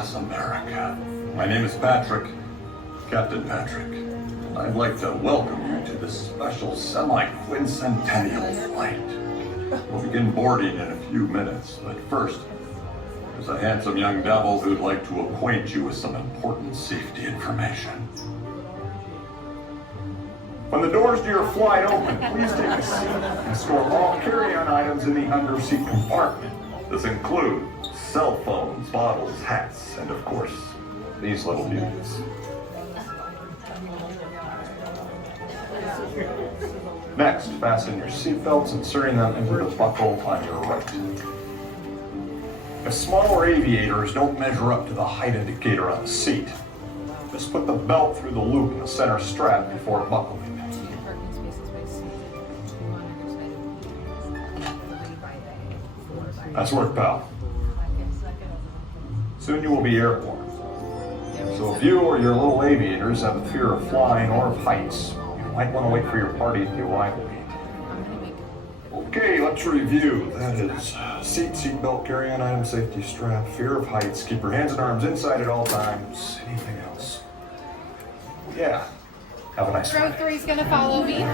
Across America. My name is Patrick, Captain Patrick, and I'd like to welcome you to this special semi-quincentennial flight. We'll begin boarding in a few minutes, but first, there's a handsome young devil who'd like to acquaint you with some important safety information. When the doors to your flight open, please take a seat and store all carry-on items in the under-seat compartment. This includes cell phones, bottles, hats, and of course, these little beauties. Next, fasten your seatbelts, inserting them into the buckle on your right. If smaller aviators don't measure up to the height indicator on the seat, just put the belt through the loop in the center strap before buckling. Nice work, pal. Soon you will be airborne. So if you or your little aviators have a fear of flying or of heights, you might want to wait for your party at the arrival gate. Okay, let's review. That is seatbelt, carry-on item, safety strap, fear of heights, keep your hands and arms inside at all times. Anything else? Yeah. Have a nice Row flight. 3 is going to follow me.